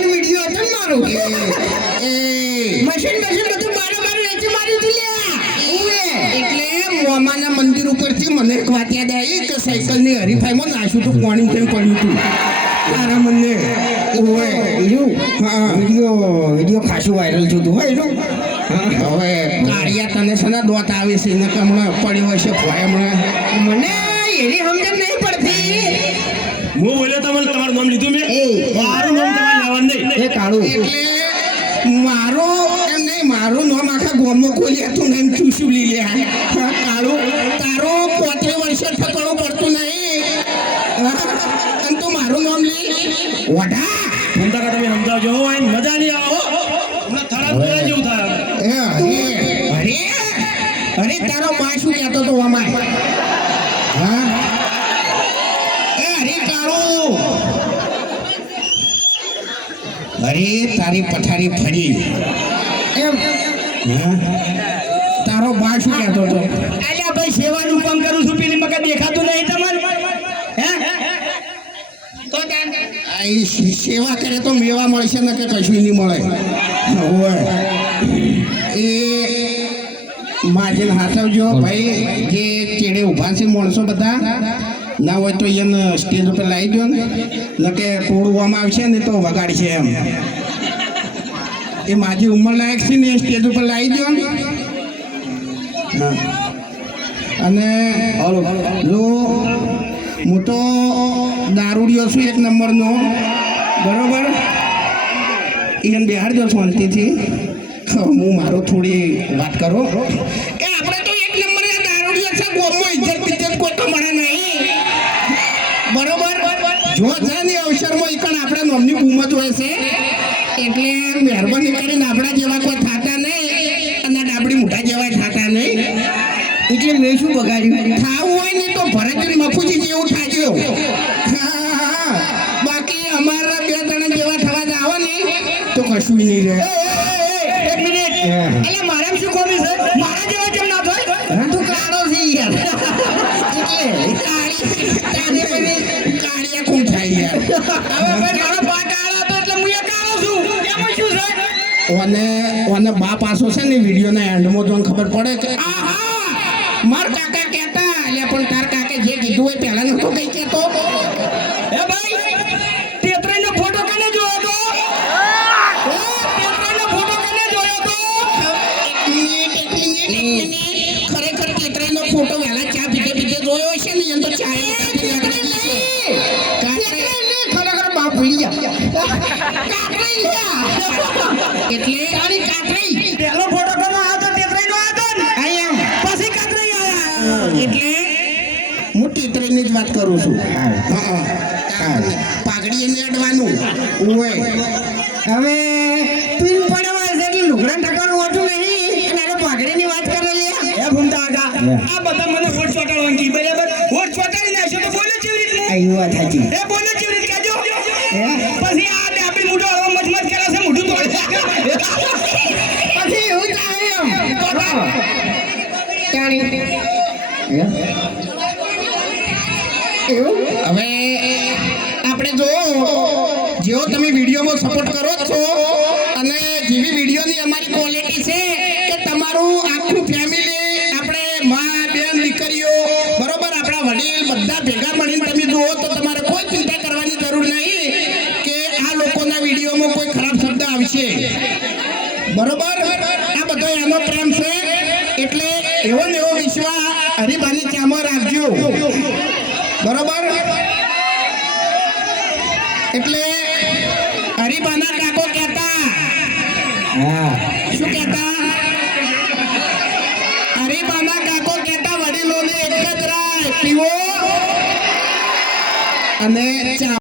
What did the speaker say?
મોમાનો video હતો ને મારો મશીન બધું બાર વેચી મારી તું એટલે મોમાના મંદિર ઉપરથી મને એક વાત યાદ આવી કે સાયકલની હરીફાઈમાં નાશું તો પાણી થઈને પડ્યું હતું તારા મને વિડીયો ખાસું વાયરલ થયું હતું હોય હવે કાળિયા તને છે ને દોત આવે છે ને હમણાં પડ્યો હશે ભોય હમણાં મને એની સમજણ નહીં પડતી હું બોલ્યો તમને તમારું નામ લીધું મેં મારું નામ તમારે લેવાનું નહીં એ કાળું એટલે મારું નામ આખા ગામમાં કોઈ લેતું નહીં ચૂસું લઈ લે કાળું તારો 35 વર્ષે ઠકડો પડતું નહીં અને તું મારું નામ લે વઢા ભૂંડા તમે સમજાવજો મજા નહીં આવો હમણાં થરા બોલા જેવું થાય અરે તારો બા શું કહેતો તો અમાય હા અરે કાળું અરે તારી પથારી ફરી એમ તારો બા શું કહેતો હતો અલ્યા ભાઈ સેવાનું કામ કરું છું પેલી મકા દેખાતું નહીં તમારે હે તો સેવા કરે તો મેવા મળશે ને કે કશું નહીં મળે એ માજીને હાથવજો ભાઈ જે ચેડે ઊભા છે માણસો બધા ના હોય તો એને સ્ટેજ ઉપર લાવી દો ને કે તોડવામાં આવશે ને તો વગાડશે એમ એ માજી ઉંમર લાયક છે ને સ્ટેજ ઉપર લાવી દો ને અને જો હું તો દારૂડિયો છું એક નંબરનો બરોબર એને બિહાર દો શાંતિથી હું મારો થોડી વાત કરો કે આપણે તો એક નંબર દારૂડિયો છે ગોમમાં ઇજ્જત કોઈ તો મળે નહીં બરોબર જો જાની અવસરમાં એકણ આપણે નોમની બૂમત હોય છે એટલે મહેરબાની કરીને આપણા જેવા કોઈ થતા નહીં અને ડાબડી મોટા જેવા થતા નહીં એટલે મેં શું બગાડ્યું ખાવું હોય ને તો ભરતજી મફુજી જેવું થાજો બાકી અમારા 2 જણા જેવા થવા જ આવો ને તો કશું નહીં રહે એક મિનિટ એટલે મારા શું કોમી છે મારા જેવા કેમ ના થાય તું કાળો છે યાર એટલે કાળિયા કોણ થાય યાર હવે ભાઈ મારો બા કાળો તો એટલે હું કાળો છું એમાં શું છે ઓને બા પાસો છે ને વિડીયોના એન્ડમાં તો ખબર પડે કે માર કાકા કહેતા એટલે પણ તાર કાકે જે કીધું હોય પહેલા નતો કઈ કહેતો એ ભાઈ તેત્રનો ફોટો કને જોયો તો તેત્રનો ફોટો કને જોયો તો ખરેખર તેત્રનો ફોટો પહેલા ચા પીતે જોયો છે ને એમ તો ચા ખરેખર બાપ ભૂલી ગયા એટલે તારી કાકરી પહેલો ફોટો કોનો આવ્યો તો તેત્રનો આવ્યો ને અહીંયા પછી કાકરી એટલે હું ટીતરીની જ વાત કરું છું પાઘડી એને અડવાનું ઓય હવે પિન પડવા છે એટલે લુગડા ઠકાનું હોતું નહીં અને પાઘડીની વાત કરેલી હે ભૂમતા કાકા આ બધા મને વોટ ચોટાડવાનું કી બરાબર વોટ ચોટાડી નાખ્યો તો બોલે કેવી રીતે આઈ વાત સાચી એ બોલે કેવી રીતે કહેજો પછી આ આપણી મૂઠો મચમચ કરે છે મૂઠું તોડે પછી એવું થાય એમ હવે આપણે જો જેવો તમે વિડીયોમાં સપોર્ટ કરો છો અને જેવી વિડીયોની અમારી ક્વોલિટી છે કે તમારું આખું ફેમિલી આપણે મા બેન દીકરીઓ બરોબર આપણા વડીલ બધા ભેગા મળીને તમે જુઓ તો તમારે કોઈ ચિંતા કરવાની જરૂર નહીં કે આ લોકોના વિડીયોમાં કોઈ ખરાબ શબ્દ આવશે બરોબર આ બધો એનો પ્રેમ છે એટલે એવો ને એવો વિશ્વાસ હરિભાની ચામાં રાખજો બરોબર એટલે હરિભાના કાકો કહેતા શું કહેતા હરિભાના કાકો કહેતા વડીલોને એક જ રાય પીવો અને ચા